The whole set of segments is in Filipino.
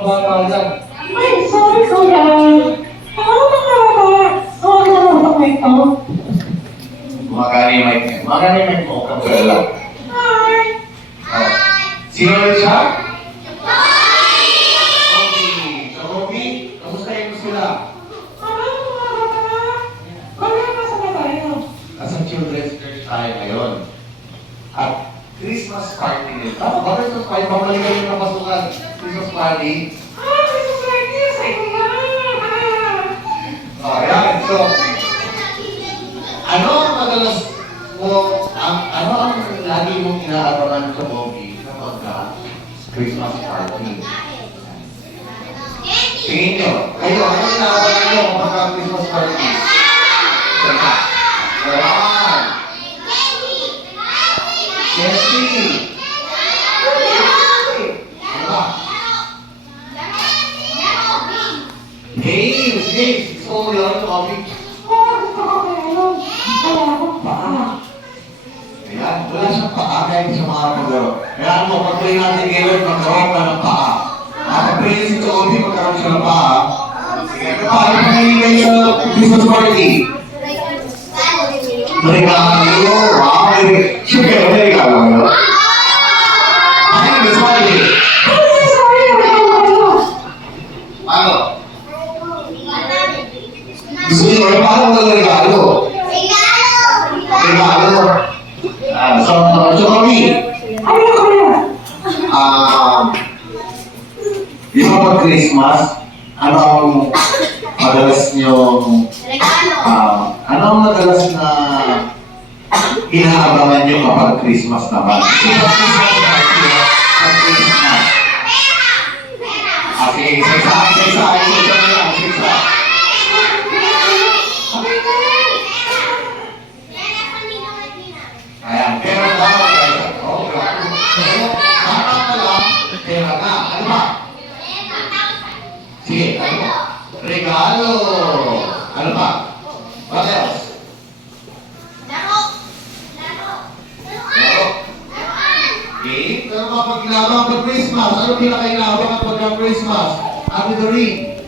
mga bata dyan. Ay, sorry kuya. Ano ba ka ito? Magkano yung mic niya? Magkano yung mic mo? Kapag lang. Hi! Sino ulit siya? Robbie! So, Robbie, kamusta yung sila? Nasa children's church tayo ngayon. At Christmas party nila. Tama ba? Christmas party? Pabalikan yung napasukan. Christmas party. Ayan. So, ano ang madalas mo, ano ang lagi mong inaabangan sa Bobby kapag Christmas party? Tingin nyo, kayo, ano ang inaabangan nyo kapag Christmas party? Saka. Ayan. Jessie. Ano ba? Games. Gusto mo yun, Bobby? Ayan, wala siyang paa kahit sa mga maglaro. Kaya ano, pag-pray natin ngayon, magkaroon ka ng paa. Pag-pray si Toby, magkaroon siya ng paa. Sige, paano pa nilagay yung Christmas party? Regalo! Wow! Siyempre, may regalo ngayon. Ano yung Christmas party? Paano? Gusto niyo, paano walang regalo? Regalo! So, Robbie, di ba pag Christmas, ano ang madalas nyo, ano ang madalas na inaabangan nyo kapag Christmas naman? Pag Christmas. Okay, isa. Ayan, pera daw, guys. Oh, grabe. So, bata pa lang, pera na. Ano ba? Sige, ano ba? Regalo. Ano ba? What else? Laro. Okay, pero kapag inabang pag Christmas, ano pinaka-inabang pag Christmas? Ano the ring?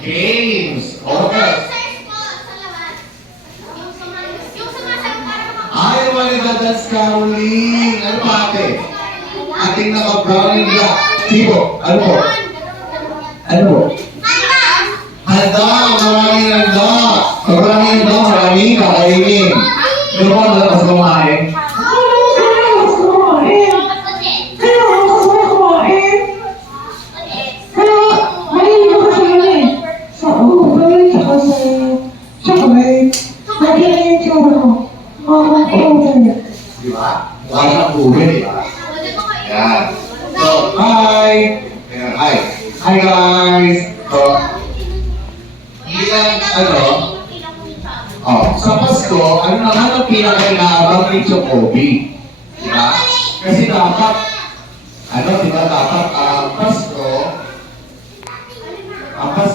Games. Okay. Ay, dance caroling. Ano ba ate? Ating naka-browning black. Sibo, ano po? Ano po? Handa! Maraming handa! Maraming kakainin. Ano ba ang kumain? Di ba? Wala siyang uwi, di ba? Yan. So, hi! Ayan, hi! Hi guys! So, bilang, sa Pasko, ano naman ang pinaka-inaabang ni Chocobi? Di ba? Kasi dapat, di ba, dapat ang Pasko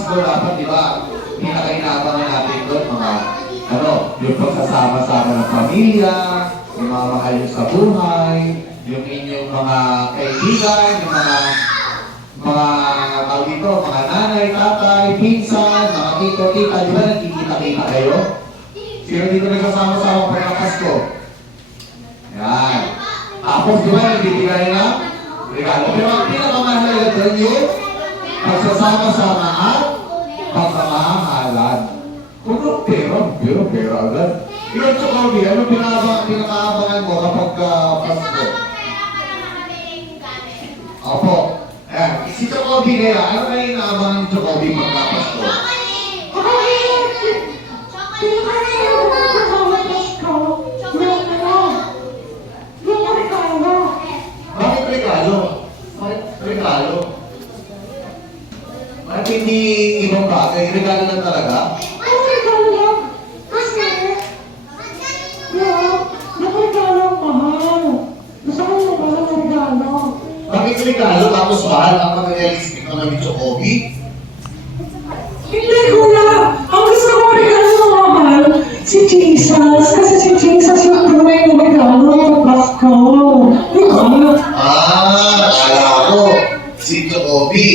dapat, di ba, pinaka-inaabangan natin doon, mga, yung pagsasama-sama ng pamilya, yung mga mahal nyo sa buhay, yung inyong mga kaibigan, yung mga nanay, tatay, pinsan, mga tito, tita, di ba nagkikita-kita kayo? Sino dito nagsasama-sama pag ang Pasko? Yan. Tapos, di ba, nagbibigay na regalo. Pero ang pinakamahalaga doon yung pagsasama-sama at pagmamahalan. Kung pero agad. Ikaw, Chocobi, ano pinakaabangan mo kapag Pasko? Opo. Ayan. Si Chocobi kaya, ano na yung inaabangan ni Chocobi pagka Pasko? Bakit regalo? Bakit hindi ibang bagay? Regalo lang talaga? Bakit regalo tapos mahal ang materialistic naman ni Chocobi? Hindi kuya! Ang gusto ko regalo ng mahal, si Jesus. Kasi si Jesus yung tunay na regalo ng Pasko. Akala ko, si Chocobi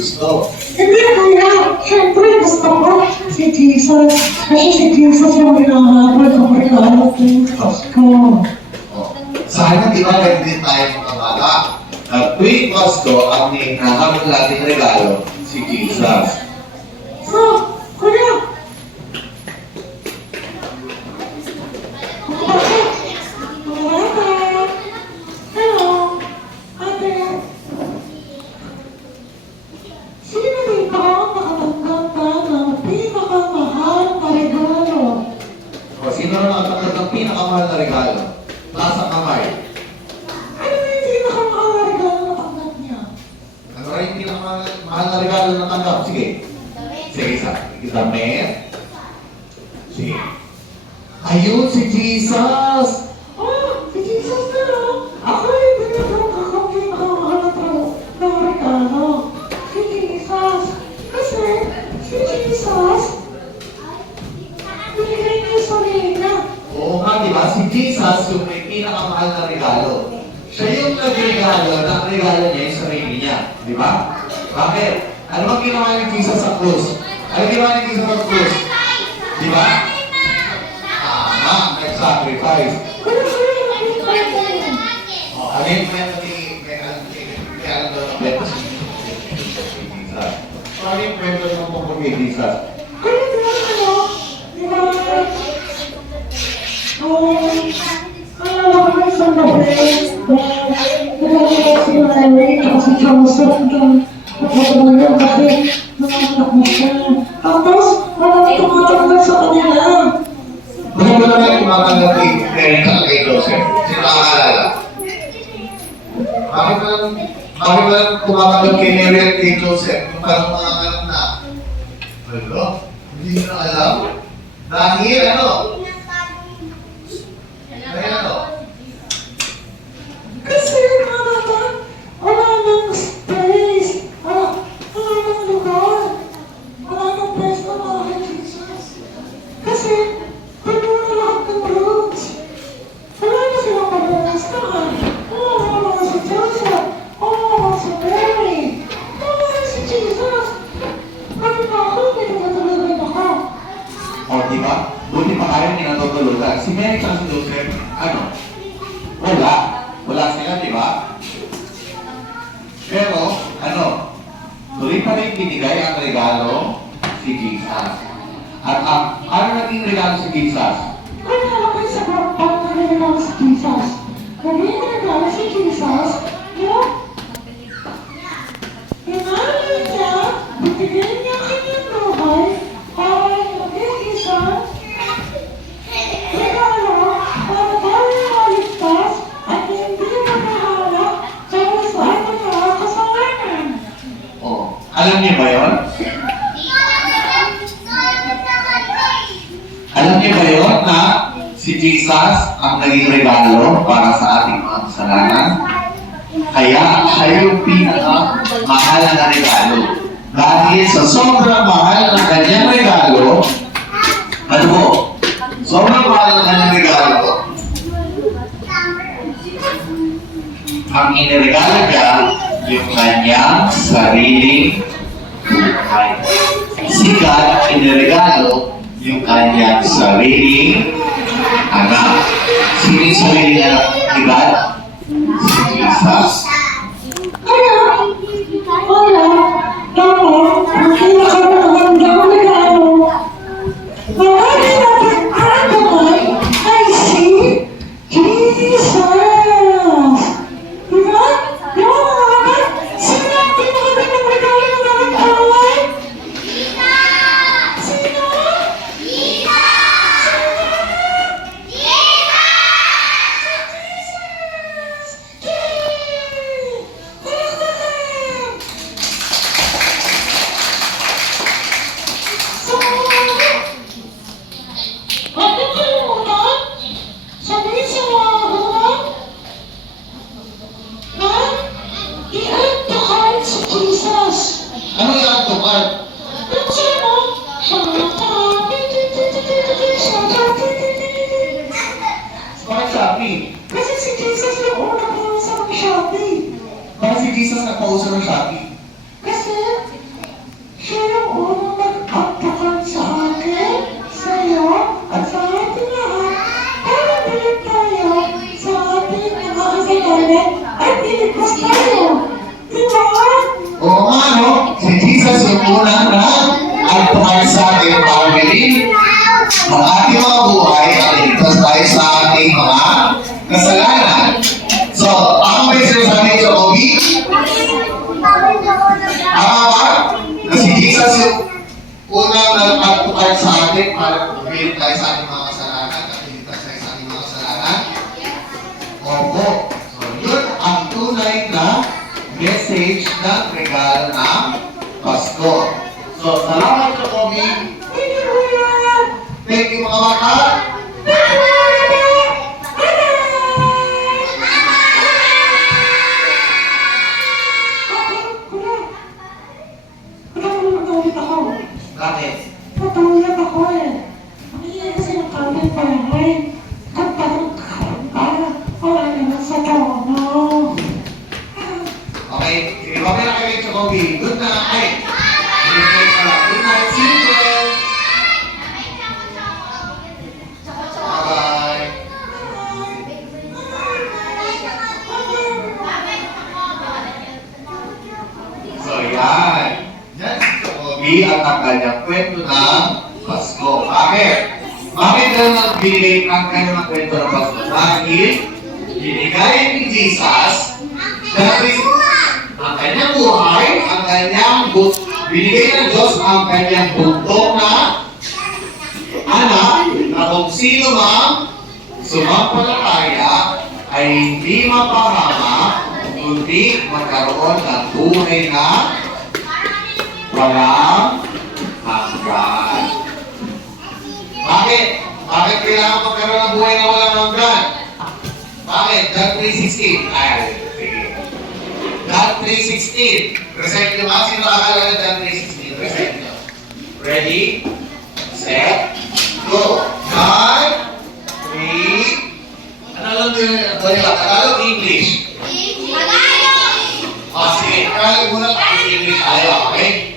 gusto. Hindi kaya, syempre gusto ko si Jesus. Kasi si Jesus yung hinahabol kong regalo tuwing Pasko. Oh. Sana di ba ganun din tayo mga bata? Tuwing Pasko, ang hinahabol natin regalo, si Jesus. So, kuya, bakit? Wala. Hello, ate. Sino dito ang nakatanggap ka ng pinakamahal na regalo? O, sino na nakatanggap ng pinakamahal na regalo? Nasa kamay. Ano na yung pinakamahal na regalo na tanggap niya? Ano rin yung pinakamahal na regalo na natanggap? Sige. Sige, isa. Damit. Sige. Ayun, si Jesus! Oh, si Jesus na lang. Ako yung binigyan akong pinakamahal na regalo. Si Jesus. Kasi, si Jesus, binigay niya yung sarili niya. Oo nga, di ba? Si Jesus yung may pinakamahal na regalo. Siya yung nagregalo na ang regalo niya yung sarili niya. Di ba? Bakit? Ano bang ginawa ni Jesus sa krus? Ano ginawa ni Jesus sa krus? Di ba? Nag-sacrifice. Pero sa'yo yung binigay niya. O, ano yung kwento ni Jesus? So, ano yung kwento ng tungkol kay Jesus? Kaya di ba ano? Di ba? Alala ko na isang gabi. Nagkakita si Mary at si Joseph doon. Nagpapagayon kasi nanganak mo siya. Tapos, walang tumatanda sa kanila. Bakit mo naman yung tumatanggap kay Mary at kay Joseph? Sino nakakaalala? Bakit mo naman tumatanggap kay Mary at kay Joseph? Yung parang mga anak na. Ano? Hindi nyo na alam? Dahil ano? Dahil ano? Kasi naman, wala nang space. Wala nang lugar. Wala nang place na mga Jesus. Kasi, puno na lahat ng rooms. Wala na silang malalastahan. Wala na si Joseph. Wala na si Mary. Wala na si Jesus. Pati na ako, may natutulugan ako. O, di ba? Buti pa kayo hindi natutulugan. Si Mary at si Joseph, ano? Wala. Wala sila, di ba? Pero, ano? Tuloy pa rin binigay ang regalo si Jesus. At ano naging regalo si Jesus? Kaya ako sa pagpapag nagregalo si Jesus. Naging regalo si Jesus, yung inalala niya, bibigyan niya kanyang buhay para maging isang regalo para tayo maligtas at hindi makahanap para sa ating mga kasalanan. O, alam niyo ba yon? Alam niyo ba yun na si Jesus ang naging regalo para sa ating mga kasalanan? Kaya siya yung pinakamahal na regalo. Dahil sa sobrang mahal ng kanyang regalo, ano po? Sobrang mahal ng kanyang regalo, ang iniregalo niya yung kanyang sariling buhay. Si God iniregalo yung kanyang sariling anak. Sino yung sariling anak ni God? Si Jesus. Kaya, wala, dapat, ang pinakamagandang regalo na ating napagkakaroon ay si Jesus. Diba? Di ba mga anak? Sino ang pinakamagandang regalo na nagkaroon? Sino? So, huwag niyo kalimutan, sabihin sa mga gulang na i-add to cart si Jesus. Ano yung act of art? Yung sino, Bakit Shopee? kasi si Jesus yung unang pumunta sa Shopee. Bakit si Jesus nagpauso ng Shopee? Kasi unang nag-advocate sa atin para pumili tayo sa ating mga kasalanan at hindi tayo sa ating mga kasalanan? Opo. So, yun ang tunay na message ng regalo ng Pasko. So, salamat sa Kobe. Thank you, Kuya! Thank you mga bata. Bakit? Natulog ako eh. Umiiyak kasi ng kapit bahay. Kanta. Wala naman sa tono. Okay, sige, okay na kayo sa Kobe. Good night. Good night, children. Bye-bye. So, yan. Yan si Kobe at ang kanyang kwento ng Pasko. Bakit? Bakit daw nagbigay ang kanyang kwento ng Pasko? Dahil binigay ni Jesus dahil ang kanyang buhay, ang kanyang binigay ng Diyos ang kanyang buntong na anak na kung sino mang sumampalataya ay hindi mapahama kundi magkaroon ng buhay na walang hanggan. Bakit? Bakit kailangan magkaroon ng buhay na walang hanggan? Bakit? John 3:16. Ay, sige. John 3:16. Present nyo nga. Sino nakakala ng John 3:16? Present nyo. Ready? Set? Go! John 3. Ano lang din? Ano nila? Tagalog, English. Sige. Tagalog muna. Tapos English tayo. Okay?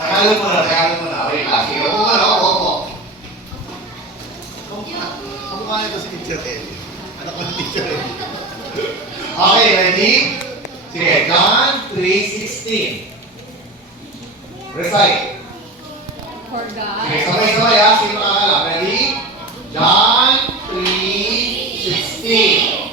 Tagalog muna. Wait lang. Sige. Huwag muna. Huwag. Kumukha nito si Teacher Ellie. Anak ko ni Teacher Ellie. Okay, ready? Sige, John 3:16. Recite. For God. Sige, sabay-sabay ha. Sino makakala? Ready? John 3:16.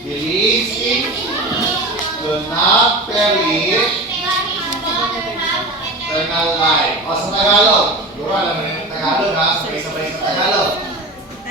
Believes in will not perish eternal life. O sa Tagalog. Siguro alam mo na yung Tagalog ha. Sabay-sabay sa Tagalog.